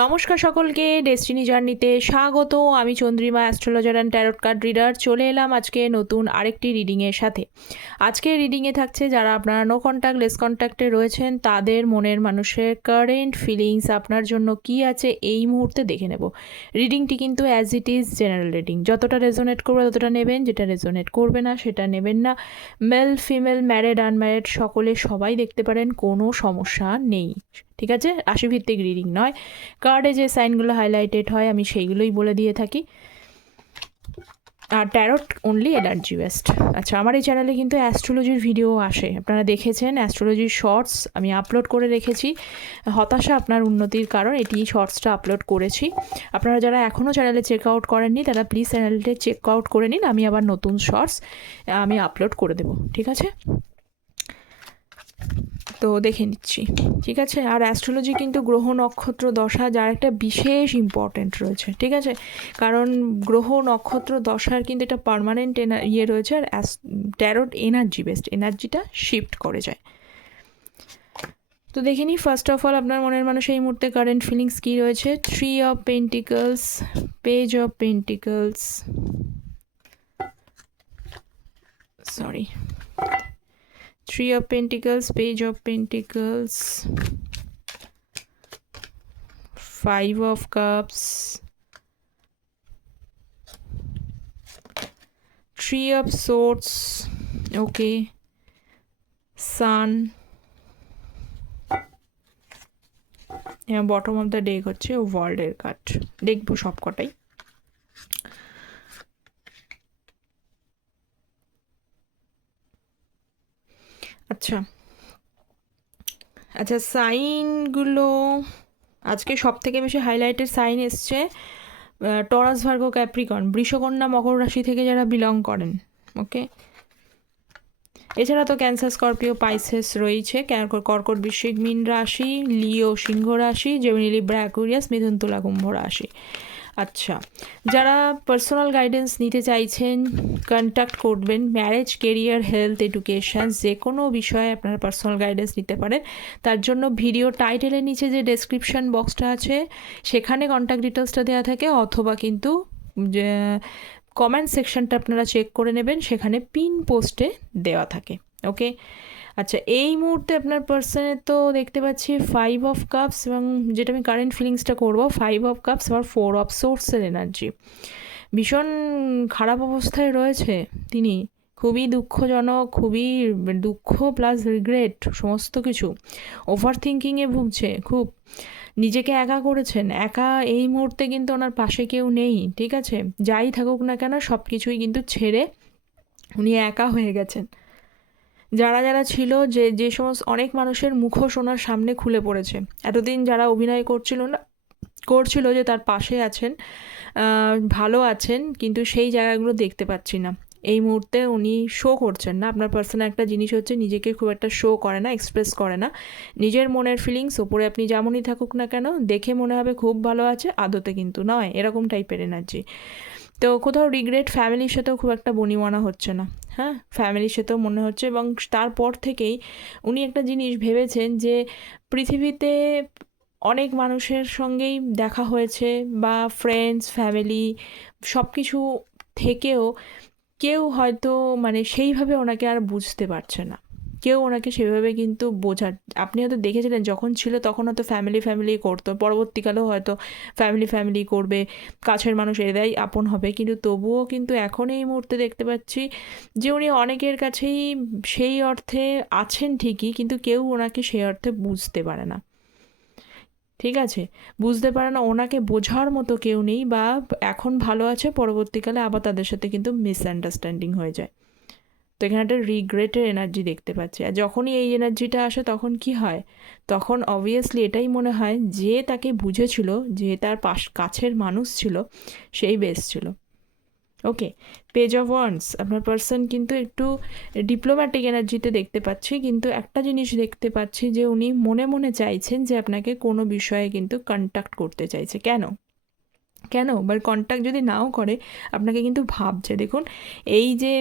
নমস্কার সকলকে ডেস্টিনি জার্নিতে স্বাগত। আমি Chandrima astrologer and tarot card reader চলে এলাম আজকে নতুন আরেকটি রিডিংয়ের সাথে। আজকে রিডিংয়ে থাকছে যারা আপনারা নো কন্ট্যাক্ট লেস কন্ট্যাক্টে রয়েছেন, তাদের মনের মানুষের কারেন্ট ফিলিংস আপনার জন্য কি আছে এই মুহূর্তে দেখে নেব। রিডিংটি কিন্তু as it is general reading যতটা রেজোনেট করবে ততটা নেবেন, যেটা রেজোনেট করবে না সেটা নেবেন না। মেল ফিমেল ম্যারেড আনম্যারেড সকলে সবাই দেখতে পারেন, কোনো সমস্যা নেই। ঠিক আছে? রাশিভিত্তিক রিডিং নয়। কার্ডে যে সাইনগুলো হাইলাইটেড হয়, আমি সেইগুলোই বলে দিয়ে থাকি। আর ট্যারট অনলি এনার্জি ওয়েস্ট আচ্ছা আমার এই চ্যানেলে কিন্তু অ্যাস্ট্রোলজির ভিডিও আসে। আপনারা দেখেছেন অ্যাস্ট্রোলজির শর্টস আমি আপলোড করে রেখেছি। হতাশা আপনার উন্নতির কারণ, এটি শর্টসটা আপলোড করেছি। আপনারা যারা এখনও চ্যানেলে চেক আউট করেননি, তারা প্লিজ চ্যানেলটা চেক আউট করে নিন। আমি আবার নতুন শর্টস আমি আপলোড করে দেবো। ঠিক আছে? তো দেখে নিচ্ছি। ঠিক আছে? আর অ্যাস্ট্রোলজি কিন্তু গ্রহ, নক্ষত্র, দশা, যার একটা বিশেষ ইম্পর্ট্যান্ট রয়েছে। ঠিক আছে? কারণ গ্রহ, নক্ষত্র, দশার কিন্তু এটা পারমানেন্ট ইয়ে রয়েছে আর ট্যারোট এনার্জি বেসড এনার্জিটা শিফট করে যায়। তো দেখে নিই ফার্স্ট অফ অল আপনার মনের মানুষ এই মুহূর্তে কারেন্ট ফিলিংস কী রয়েছে? Three of pentacles page of pentacles sorry Three of Pentacles, Page of Pentacles, Five of Cups, Three of Swords, okay, Sun, bottom of the deck হচ্ছে ওয়ার্ল্ডের কার্ড দেখব সব কটাই আচ্ছা আচ্ছা সাইনগুলো আজকে সব থেকে বেশি হাইলাইটের সাইন এসছে টরাস ভার্গো ক্যাপ্রিকন, বৃষকন্যা মকর রাশি থেকে যারা বিলং করেন ওকে এছাড়া তো ক্যান্সার, স্করপিও, পাইসেস রয়েছে কর্কট বৃশ্চিক মিন রাশি, লিও সিংহ রাশি, জেমিনিলি ব্র্যাকুরিয়াস, মিথুন তুলা কুম্ভ রাশি। আচ্ছা যারা পার্সোনাল গাইডেন্স নিতে চাইছেন কন্ট্যাক্ট করবেন ম্যারেজ কেরিয়ার হেলথ এডুকেশান যে কোনো বিষয়ে আপনারা পার্সোনাল গাইডেন্স নিতে পারেন, তার জন্য ভিডিও টাইটেলের নিচে যে ডেসক্রিপশান বক্সটা আছে, সেখানে কন্ট্যাক্ট ডিটেলসটা দেওয়া থাকে, অথবা কিন্তু কমেন্ট সেকশনটা আপনারা চেক করে নেবেন, সেখানে পিন পোস্টে দেওয়া থাকে ওকে আচ্ছা এই মুহূর্তে আপনার পার্সনের তো দেখতে পাচ্ছি ফাইভ অফ কাপস এবং যেটা আমি কারেন্ট ফিলিংসটা করব ফাইভ অফ কাপস আবার ফোর অফ সোর্সের এনার্জি ভীষণ খারাপ অবস্থায় রয়েছে তিনি। খুবই দুঃখজনক, খুবই দুঃখ প্লাস রিগ্রেট সমস্ত কিছু। ওভার থিঙ্কিংয়ে ভুগছে খুব। নিজেকে একা করেছেন, একা এই মুহূর্তে কিন্তু ওনার পাশে কেউ নেই, ঠিক আছে? যাই থাকুক না কেন সব কিছুই কিন্তু ছেড়ে উনি একা হয়ে গেছেন। যারা যারা ছিল যে যে সমস্ত অনেক মানুষের মুখোশ ওনার সামনে খুলে পড়েছে। এতদিন যারা অভিনয় করছিল না করছিল যে তার পাশে আছেন ভালো আছেন, কিন্তু সেই জায়গাগুলো দেখতে পাচ্ছি না। এই মুহূর্তে উনি শো করছেন না। আপনার পার্সোনাল একটা জিনিস হচ্ছে, নিজেকে খুব একটা শো করে না এক্সপ্রেস করে না। নিজের মনের ফিলিংস ওপরে আপনি যেমনই থাকুক না কেন, দেখে মনে হবে খুব ভালো আছে, আদতে কিন্তু নয়। এরকম টাইপের এনার্জি তো কোথাও রিগ্রেট ফ্যামিলির সাথেও খুব একটা বনিমানা হচ্ছে না। হ্যাঁ? ফ্যামিলির সাথেও মনে হচ্ছে এবং তারপর থেকেই উনি একটা জিনিস ভেবেছেন যে পৃথিবীতে অনেক মানুষের সঙ্গেই দেখা হয়েছে বা ফ্রেন্ডস ফ্যামিলি সব কিছু থেকেও কেউ হয়তো মানে সেইভাবে ওনাকে আর বুঝতে পারছে না। কেউ ওনাকে সেভাবে কিন্তু বোঝার, আপনি হয়তো দেখেছিলেন যখন ছিল তখন হয়তো ফ্যামিলি ফ্যামিলি করতো, পরবর্তীকালেও হয়তো ফ্যামিলি ফ্যামিলি করবে, কাছের মানুষ এরাই আপন হবে, কিন্তু তবুও কিন্তু এখন এই মুহূর্তে দেখতে পাচ্ছি যে উনি অনেকের কাছেই সেই অর্থে আছেন ঠিকই, কিন্তু কেউ ওনাকে সেই অর্থে বুঝতে পারে না। ঠিক আছে? বুঝতে পারে না, ওনাকে বোঝার মতো কেউ নেই বা এখন ভালো আছে, পরবর্তীকালে আবার তাদের সাথে কিন্তু মিসআন্ডারস্ট্যান্ডিং হয়ে যায়। তো এখানে একটা রিগ্রেটের এনার্জি দেখতে পাচ্ছি। আর যখনই এই এনার্জিটা আসে, তখন কি হয়? তখন অবভিয়াসলি এটাই মনে হয় যে তাকে বুঝেছিল, যে তার পাশ, কাছের মানুষ ছিল, সেই বেস ছিল। ওকে পেজ অফ ওয়ান্স আপনার পার্সন কিন্তু একটু ডিপ্লোম্যাটিক এনার্জিতে দেখতে পাচ্ছি, কিন্তু একটা জিনিস দেখতে পাচ্ছি যে উনি মনে মনে চাইছেন যে আপনাকে কোনো বিষয়ে কিন্তু কন্ট্যাক্ট করতে চাইছে। কেন? কেন? বা কন্ট্যাক্ট যদি নাও করে, আপনাকে কিন্তু ভাবছে। দেখুন, এই যে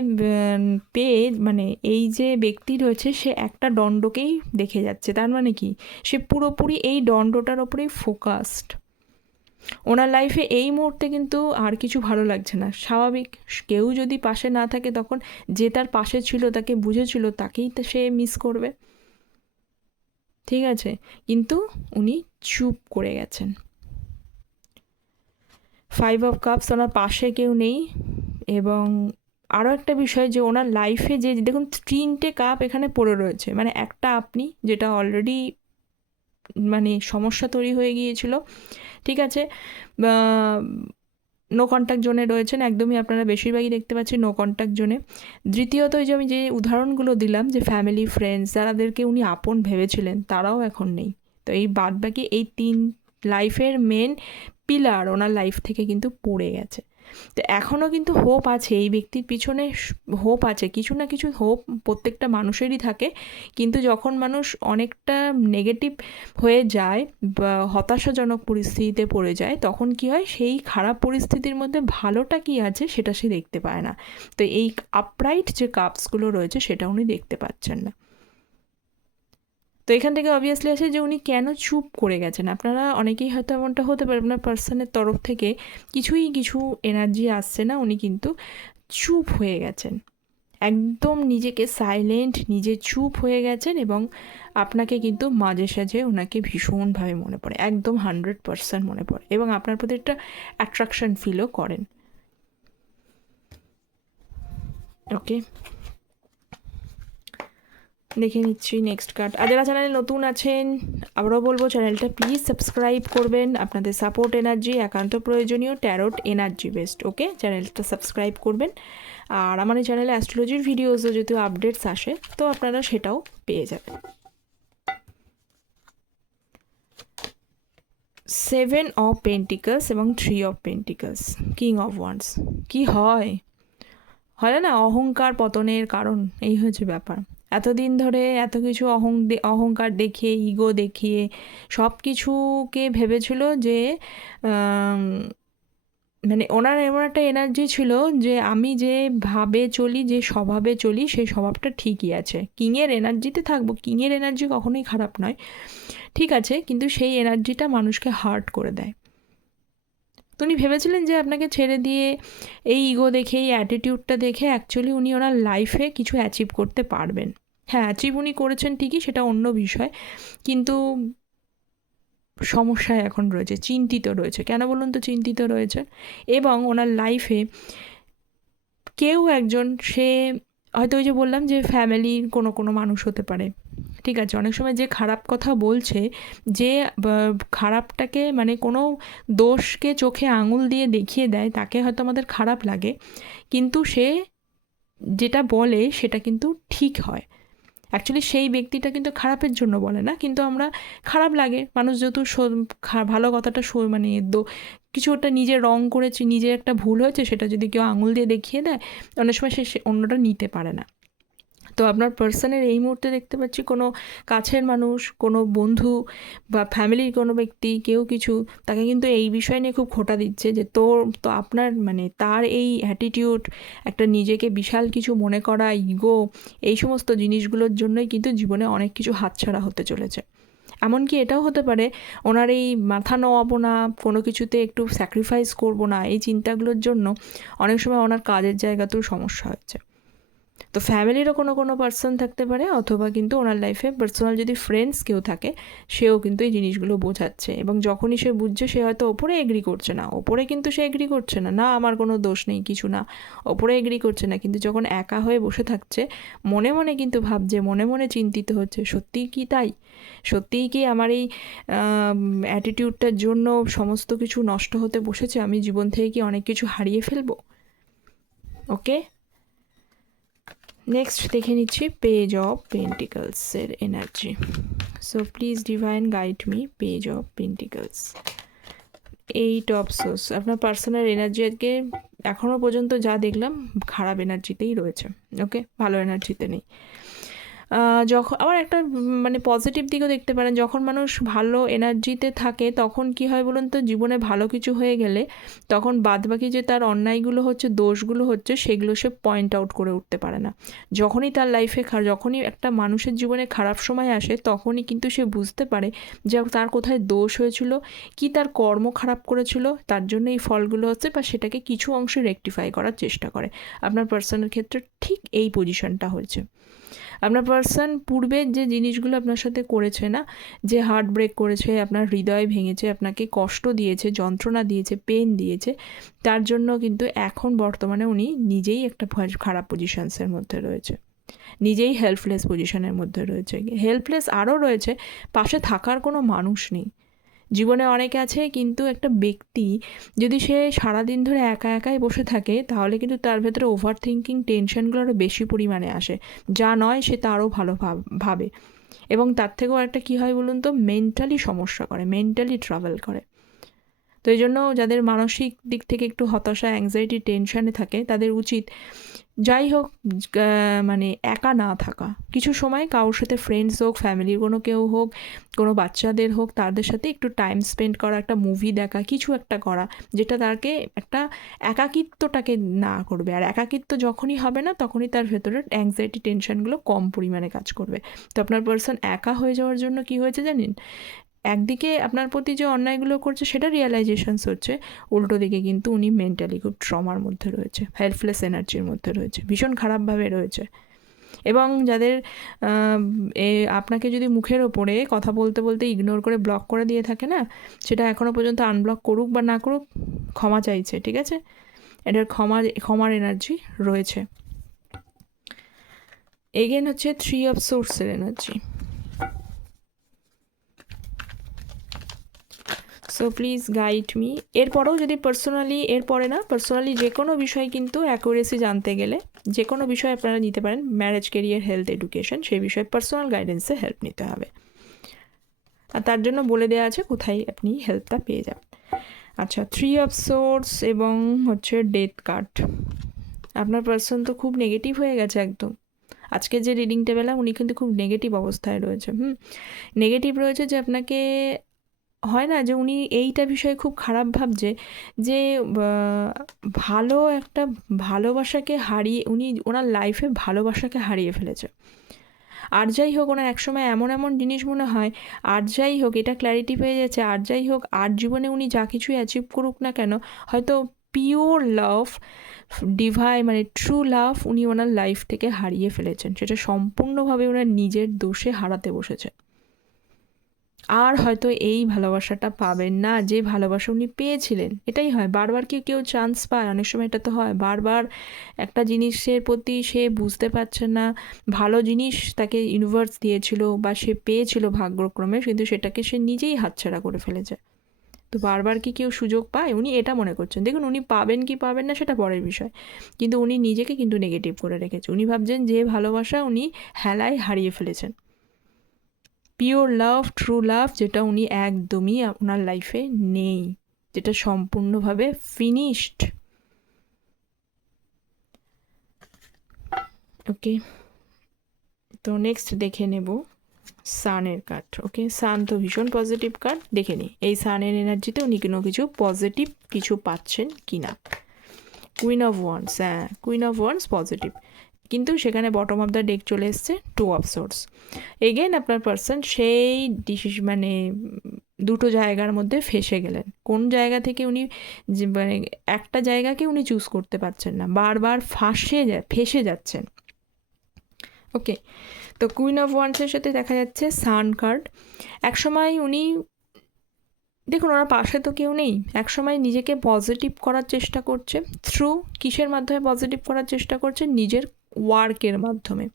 পেজ মানে এই যে ব্যক্তি রয়েছে, সে একটা দণ্ডকেই দেখে যাচ্ছে। তার মানে কি? সে পুরোপুরি এই দণ্ডটার ওপরেই ফোকাসড ওনার লাইফে এই মুহূর্তে কিন্তু আর কিছু ভালো লাগছে না। স্বাভাবিক, কেউ যদি পাশে না থাকে, তখন যে তার পাশে ছিল, তাকে বুঝেছিল, তাকেই তো সে মিস করবে। ঠিক আছে? কিন্তু উনি চুপ করে গেছেন। ফাইভ অফ কাপস ওনার পাশে কেউ নেই। এবং আরও একটা বিষয় যে ওনার লাইফে যে, দেখুন, তিনটে কাপ এখানে পড়ে রয়েছে। মানে একটা আপনি, যেটা অলরেডি মানে সমস্যা তৈরি হয়ে গিয়েছিল, ঠিক আছে? নো কন্ট্যাক্ট জোনে রয়েছেন, একদমই আপনারা বেশিরভাগই দেখতে পাচ্ছেন নো কন্ট্যাক্ট জোনে দ্বিতীয়ত যে আমি যে উদাহরণগুলো দিলাম, যে ফ্যামিলি ফ্রেন্ডস যারাদেরকে উনি আপন ভেবেছিলেন, তারাও এখন নেই। তো এই বাদবাকি এই তিন লাইফের মেন পিলার ওনার লাইফ থেকে কিন্তু পড়ে গেছে। তো এখনও কিন্তু হোপ আছে, এই ব্যক্তির পিছনে হোপ আছে, কিছু না কিছু হোপ প্রত্যেকটা মানুষেরই থাকে। কিন্তু যখন মানুষ অনেকটা নেগেটিভ হয়ে যায় বা হতাশাজনক পরিস্থিতিতে পড়ে যায়, তখন কি হয়? সেই খারাপ পরিস্থিতির মধ্যে ভালোটা কি আছে সেটা সে দেখতে পায় না। তো এই আপরাইট যে কাপসগুলো রয়েছে সেটা উনি দেখতে পাচ্ছেন না। তো এখান থেকে অবভিয়াসলি আসে যে উনি কেন চুপ করে গেছেন? আপনারা অনেকেই হয়তো এমনটা হতে পারে, আপনার পার্সনের তরফ থেকে কিছুই কিছু এনার্জি আসছে না, উনি কিন্তু চুপ হয়ে গেছেন। একদম নিজেকে সাইলেন্ট নিজে চুপ হয়ে গেছেন এবং আপনাকে কিন্তু মাঝে সাঝে ওনাকে ভীষণভাবে মনে পড়ে, একদম হান্ড্রেড পারসেন্ট মনে পড়ে এবং আপনার প্রতি একটা অ্যাট্রাকশন ফিলও করেন। ওকে দেখে নিচ্ছি নেক্সট কার্ড আর যারা চ্যানেলে নতুন আছেন, আবারও বলব চ্যানেলটা প্লিজ সাবস্ক্রাইব করবেন। আপনাদের সাপোর্ট এনার্জি একান্ত প্রয়োজনীয় ট্যারোট এনার্জি বেস্ট ওকে চ্যানেলটা সাবস্ক্রাইব করবেন। আর আমার এই চ্যানেলে অ্যাস্ট্রোলজির ভিডিওসও যেহেতু আপডেটস আসে, তো আপনারা সেটাও পেয়ে যাবেন। সেভেন অফ পেন্টিকালস এবং three of pentacles king of wands কি হয়? হয় না? অহংকার পতনের কারণ, এই হচ্ছে ব্যাপার। এতদিন ধরে এত কিছু অহং অহংকার দেখিয়ে ইগো দেখিয়ে সব কিছুকে ভেবেছিল যে মানে ওনার এমন একটা এনার্জি ছিল যে আমি যে ভাবে চলি, যে স্বভাবে চলি, সেই স্বভাবটা ঠিকই আছে। কিংয়ের এনার্জিতে থাকব, কিংয়ের এনার্জি কখনোই খারাপ নয়। ঠিক আছে, কিন্তু সেই এনার্জিটা মানুষকে হার্ট করে দেয়। তো উনি ভেবেছিলেন যে আপনাকে ছেড়ে দিয়ে এই ইগো দেখে, এই অ্যাটিটিউডটা দেখে অ্যাকচুয়ালি উনি ওনার লাইফে কিছু অ্যাচিভ করতে পারবেন। হ্যাঁ অ্যাচিভ উনি করেছেন ঠিকই, সেটা অন্য বিষয়। কিন্তু সমস্যায় এখন রয়েছে, চিন্তিত রয়েছে। কেন বলুন তো চিন্তিত রয়েছে? এবং ওনার লাইফে কেউ একজন, সে হয়তো ওই যে বললাম যে ফ্যামিলির কোনো কোনো মানুষ হতে পারে। ঠিক আছে, অনেক সময় যে খারাপ কথা বলছে, যে খারাপটাকে মানে কোনো দোষকে চোখে আঙুল দিয়ে দেখিয়ে দেয়, তাকে হয়তো আমাদের খারাপ লাগে। কিন্তু সে যেটা বলে, সেটা কিন্তু ঠিক হয়। অ্যাকচুয়ালি সেই ব্যক্তিটা কিন্তু খারাপের জন্য বলে না, কিন্তু আমরা খারাপ লাগে। মানুষ যেহেতু ভালো কথাটা মানে কিছু ওটা নিজে রং করেছে, নিজের একটা ভুল হয়েছে, সেটা যদি কেউ আঙুল দিয়ে দেখিয়ে দেয়, অনেক সময় সে অন্যটা নিতে পারে না। তো আপনার পার্সনের এই মুহূর্তে দেখতে পাচ্ছি কোনো কাছের মানুষ, কোনো বন্ধু বা ফ্যামিলির কোনো ব্যক্তি, কেউ কিছু তাকে কিন্তু এই বিষয় নিয়ে খুব খোটা দিচ্ছে যে তোর, তো আপনার মানে তার এই অ্যাটিটিউড একটা নিজেকে বিশাল কিছু মনে করা ইগো এই সমস্ত জিনিসগুলোর জন্যই কিন্তু জীবনে অনেক কিছু হাতছাড়া হতে চলেছে। এমনকি এটাও হতে পারে ওনার এই মাথা নোয়াবো না, কোনো কিছুতে একটু স্যাক্রিফাইস করব না, এই চিন্তাগুলোর জন্য অনেক সময় ওনার কাজের জায়গাতেও সমস্যা হচ্ছে। তো ফ্যামিলিরও কোনো কোনো পার্সন থাকতে পারে, অথবা কিন্তু ওনার লাইফে পার্সোনাল যদি ফ্রেন্ডস কেউ থাকে, সেও কিন্তু এই জিনিসগুলো বোঝাচ্ছে। এবং যখনই সে বুঝছে, সে হয়তো ওপরে এগ্রি করছে না। ওপরে কিন্তু সে এগ্রি করছে না। না, আমার কোনো দোষ নেই, কিছু না। ওপরে এগ্রি করছে না। কিন্তু যখন একা হয়ে বসে থাকছে, মনে মনে কিন্তু ভাবছে, মনে মনে চিন্তিত হচ্ছে, সত্যিই কি তাই? সত্যিই কি আমার এই অ্যাটিটিউডটার জন্য সমস্ত কিছু নষ্ট হতে বসেছে? আমি জীবন থেকে কি অনেক কিছু হারিয়ে ফেলব? ওকে নেক্সট দেখে নিচ্ছি page of পেন্টিকলসের energy so please divine guide me page of pentacles eight of swords আপনার পার্সোনাল এনার্জি আজকে এখনও পর্যন্ত যা দেখলাম, খারাপ এনার্জিতেই রয়েছে ওকে ভালো এনার্জিতে নেই। যখন আবার একটা মানে পজিটিভ দিকও দেখতে পারেন। যখন মানুষ ভালো এনার্জিতে থাকে, তখন কি হয় বলুন তো? জীবনে ভালো কিছু হয়ে গেলে তখন বাদবাকি যে তার অন্যায়গুলো হচ্ছে, দোষগুলো হচ্ছে, সেগুলো সে পয়েন্ট আউট করে উঠতে পারে না। যখনই তার লাইফে যখনই একটা মানুষের জীবনে খারাপ সময় আসে, তখনই কিন্তু সে বুঝতে পারে যে তার কোথায় দোষ হয়েছিল, কি তার কর্ম খারাপ করেছিল, তার জন্য এই ফলগুলো হচ্ছে বা সেটাকে কিছু অংশে রেকটিফাই করার চেষ্টা করে। আপনার পার্সনের ক্ষেত্রে ঠিক এই পজিশনটা হয়েছে। আপনার পার্সন পূর্বের যে জিনিসগুলো আপনার সাথে করেছে না, যে হার্ট ব্রেক করেছে, আপনার হৃদয় ভেঙেছে, আপনাকে কষ্ট দিয়েছে, যন্ত্রণা দিয়েছে পেন দিয়েছে, তার জন্য কিন্তু এখন বর্তমানে উনি নিজেই একটা খারাপ পজিশনসের মধ্যে রয়েছে। নিজেই হেল্পলেস পজিশনের মধ্যে রয়েছে। হেল্পলেস আরও রয়েছে, পাশে থাকার কোনো মানুষ নেই। জীবনে অনেকে আছে, কিন্তু একটা ব্যক্তি যদি সে সারাদিন ধরে একা একাই বসে থাকে, তাহলে কিন্তু তার ভেতরে ওভার থিঙ্কিং টেনশনগুলো আরও বেশি পরিমাণে আসে। যা নয় সে তারও ভালো ভাব- ভাবে। এবং তার থেকেও একটা কী হয় বলুন তো? মেন্টালি সমস্যা করে মেন্টালি ট্রাভেল করে। তো এই জন্য যাদের মানসিক দিক থেকে একটু হতাশা অ্যাংজাইটি টেনশানে থাকে, তাদের উচিত যাই হোক মানে একা না থাকা। কিছু সময় কারোর সাথে ফ্রেন্ডস হোক ফ্যামিলির কোনো কেউ হোক, কোনো বাচ্চাদের হোক, তাদের সাথে একটু টাইম স্পেন্ড করা, একটা মুভি দেখা, কিছু একটা করা, যেটা তাকে একটা একাকিত্বটাকে না করবে। আর একাকিত্ব যখনই হবে না, তখনই তার ভেতরে অ্যাংজাইটি টেনশনগুলো কম পরিমাণে কাজ করবে। তো আপনার পার্সন একা হয়ে যাওয়ার জন্য কি হয়েছে জানেন? একদিকে আপনার প্রতি যে অন্যায়গুলো করছে, সেটা রিয়েলাইজেশনস হচ্ছে, উল্টো দিকে কিন্তু উনি মেন্টালি খুব ট্রমার মধ্যে রয়েছে হেল্পলেস এনার্জির মধ্যে রয়েছে, ভীষণ খারাপভাবে রয়েছে। এবং যাদের আপনাকে যদি মুখের ওপরে কথা বলতে বলতে ইগনোর করে ব্লক করে দিয়ে থাকে না, সেটা এখনও পর্যন্ত আনব্লক করুক বা না করুক, ক্ষমা চাইছে, ঠিক আছে? এটার ক্ষমা, ক্ষমার এনার্জি রয়েছে। এগেন হচ্ছে থ্রি অফ সোর্সের energy so please guide me এরপরেও যদি পার্সোনালি এরপরে না পার্সোনালি যে কোনো বিষয় কিন্তু অ্যাকুরেসি জানতে গেলে, যে কোনো বিষয় আপনারা নিতে পারেন ম্যারেজ কেরিয়ার হেলথ এডুকেশন সেই বিষয়ে পার্সোনাল গাইডেন্সে হেল্প নিতে হবে। আর তার জন্য বলে দেওয়া আছে কোথায় আপনি হেল্পটা পেয়ে যাবেন। আচ্ছা থ্রি অফ সোর্স এবং হচ্ছে ডেথ কার্ড আপনার পার্সন তো খুব নেগেটিভ হয়ে গেছে একদম। আজকে যে রিডিংটা পেলাম উনি কিন্তু খুব নেগেটিভ অবস্থায় রয়েছে, হুম। নেগেটিভ রয়েছে যে আপনাকে হয় না যে উনি এইটা বিষয়ে খুব খারাপ ভাবছে যে ভালো একটা ভালোবাসাকে হারিয়ে, উনি ওনার লাইফে ভালোবাসাকে হারিয়ে ফেলেছে। আর যাই হোক, ওনার একসময় এমন এমন জিনিস মনে হয়, আর যাই হোক, এটা ক্ল্যারিটি পেয়ে যাচ্ছে, আর যাই হোক, আর জীবনে উনি যা কিছুই অ্যাচিভ করুক না কেন, হয়তো পিওর লাভ ডিভাই মানে ট্রু লাভ উনি ওনার লাইফ থেকে হারিয়ে ফেলেছেন। সেটা সম্পূর্ণভাবে ওনার নিজের দোষে হারাতে বসেছে। আর হয়তো এই ভালোবাসাটা পাবেন না, যে ভালোবাসা উনি পেয়েছিলেন। এটাই হয়। বারবার কি কেউ চান্স পায়? অনেক সময় এটা তো হয়। বারবার একটা জিনিসের প্রতি সে বুঝতে পারছে না। ভালো জিনিস তাকে ইউনিভার্স দিয়েছিল বা সে পেয়েছিল ভাগ্যক্রমে, কিন্তু সেটাকে সে নিজেই হাতছাড়া করে ফেলেছে। তো বারবার কি কেউ সুযোগ পায়? উনি এটা মনে করছেন। দেখুন, উনি পাবেন কি পাবেন না সেটা পরের বিষয়। কিন্তু উনি নিজেকে কিন্তু নেগেটিভ করে রেখেছে। উনি ভাবছেন যে ভালোবাসা উনি হেলায় হারিয়ে ফেলেছেন। পিওর লাভ ট্রু লাভ যেটা উনি একদমই আপনার লাইফে নেই, যেটা সম্পূর্ণভাবে ফিনিশড ওকে তো নেক্সট দেখে নেব সানের কার্ড ওকে সান তো ভীষণ পজিটিভ কার্ড দেখে নিই। এই সানের এনার্জিতে উনি কোনো কিছু পজিটিভ কিছু পাচ্ছেন কি না কুইন অফ ওয়ান্স হ্যাঁ কুইন অফ ওয়ান্স পজিটিভ কিন্তু সেখানে বটম অফ দ্য ডেক চলে এসছে টু অফ সোর্স এগেন আপনার পার্সন সেই ডিসিস মানে দুটো জায়গার মধ্যে ফেসে গেলেন। কোন জায়গা থেকে উনি মানে একটা জায়গাকে উনি চুজ করতে পারছেন না, বারবার ফাঁসে ফেসে যাচ্ছেন। ওকে তো কুইন অফ ওয়ান্সের সাথে দেখা যাচ্ছে সান কার্ড একসময় উনি, দেখুন, ওনার পাশে তো কেউ নেই। একসময় নিজেকে পজিটিভ করার চেষ্টা করছে। থ্রু কিসের মাধ্যমে পজিটিভ করার চেষ্টা করছে? নিজের ওয়ার্কের মাধ্যমে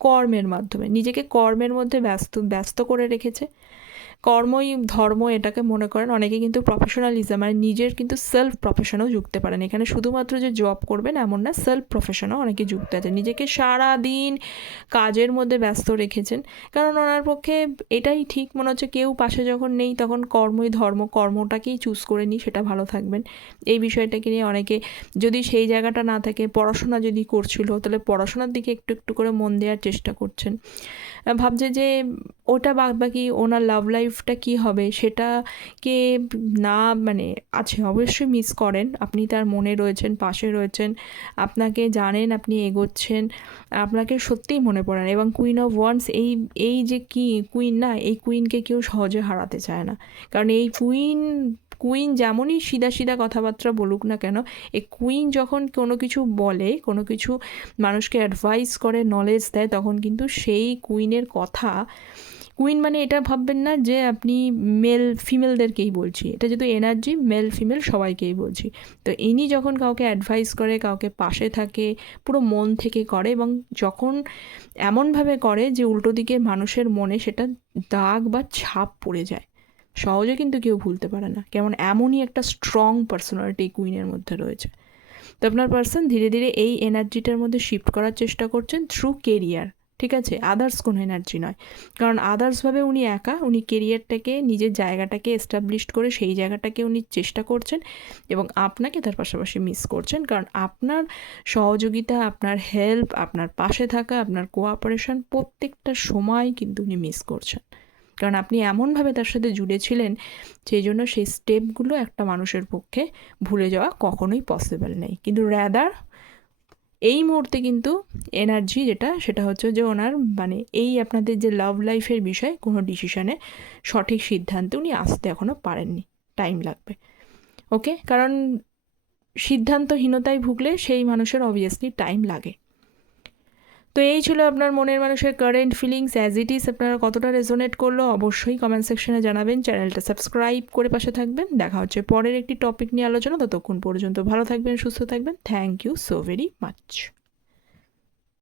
কর্মের মাধ্যমে নিজেকে কর্মের মধ্যে ব্যস্ত ব্যস্ত করে রেখেছে। কর্মই ধর্ম এটাকে মনে করেন, অনেকে কিন্তু প্রফেশনালিজম মানে নিজের কিন্তু সেলফ প্রফেশনেও যুক্তে পারেন। এখানে শুধুমাত্র যে জব করবেন এমন না সেলফ প্রফেশনেও অনেকে যুক্ত আছে নিজেকে সারা দিন কাজের মধ্যে ব্যস্ত রেখেছেন। কারণ ওনার পক্ষে এটাই ঠিক, মনে হচ্ছে কেউ পাশে যখন নেই তখন কর্মই ধর্ম, কর্মটাকেই চুজ করে নিই সেটা ভালো থাকবেন। এই বিষয়টাকে নিয়ে অনেকে যদি সেই জায়গাটা না থাকে, পড়াশোনা যদি করছিল, তাহলে পড়াশোনার দিকে একটু একটু করে মন দেওয়ার চেষ্টা করছেন। ভাবছে যে ওটা বাদ বাকি ওনার লাভ লাইফটা কী হবে সেটাকে না মানে আছে অবশ্যই মিস করেন। আপনি তার মনে রয়েছেন, পাশে রয়েছেন, আপনাকে জানেন, আপনি এগোচ্ছেন, আপনাকে সত্যিই মনে পড়েন এবং কুইন অফ ওয়ান্স এই এই যে কি কুইন না, এই কুইনকে কেউ সহজে হারাতে চায় না। কারণ এই কুইন কুইন যেমনই সিধা সিধা কথাবার্তা বলুক না কেন, এই কুইন যখন কোনো কিছু বলে, কোনো কিছু মানুষকে অ্যাডভাইস করে নলেজ দেয়, তখন কিন্তু সেই কুইনের কথা কুইন মানে এটা ভাববেন না যে আপনি মেল ফিমেলদেরকেই বলছি। এটা যেহেতু এনার্জি মেল ফিমেল সবাইকেই বলছি। তো ইনি যখন কাউকে অ্যাডভাইস করে, কাউকে পাশে থাকে, পুরো মন থেকে করে এবং যখন এমনভাবে করে যে উল্টো দিকে মানুষের মনে সেটা দাগ বা ছাপ পড়ে যায়। সহজে কিন্তু কেউ ভুলতে পারে না। কেমন এমনই একটা স্ট্রং পার্সোনালিটি কুইনের মধ্যে রয়েছে। তো আপনার পার্সন ধীরে ধীরে এই এনার্জিটার মধ্যে শিফট করার চেষ্টা করছেন থ্রু কেরিয়ার ঠিক আছে? আদার্স কোনো এনার্জি নয়। কারণ আদার্সভাবে উনি একা, উনি কেরিয়ারটাকে নিজের জায়গাটাকে এস্টাবলিশড করে সেই জায়গাটাকে উনি চেষ্টা করছেন এবং আপনাকে তার পাশাপাশি মিস করছেন। কারণ আপনার সহযোগিতা, আপনার হেল্প আপনার পাশে থাকা, আপনার কোঅপারেশন প্রত্যেকটা সময় কিন্তু উনি মিস করছেন। কারণ আপনি এমনভাবে তার সাথে জুড়েছিলেন সেই জন্য সেই স্টেপগুলো একটা মানুষের পক্ষে ভুলে যাওয়া কখনোই পসিবল নেই। কিন্তু র্যাদার এই মুহূর্তে কিন্তু এনার্জি যেটা, সেটা হচ্ছে যে ওনার মানে এই আপনাদের যে লাভ লাইফের বিষয়ে কোনো ডিসিশানে সঠিক সিদ্ধান্তে উনি আসতে এখনও পারেননি। টাইম লাগবে। ওকে কারণ সিদ্ধান্তহীনতায় ভুগলে সেই মানুষের অবভিয়াসলি টাইম লাগে। তো এই ছিল আপনার মনের মানুষের current feelings as it is আপনারা কতটা রেজোনেট করল অবশ্যই কমেন্ট সেকশনে জানাবেন চ্যানেলটা সাবস্ক্রাইব করে পাশে থাকবেন, দেখা হচ্ছে পরের একটি টপিক নিয়ে আলোচনা, ততক্ষণ পর্যন্ত ভালো থাকবেন, সুস্থ থাকবেন thank you so very much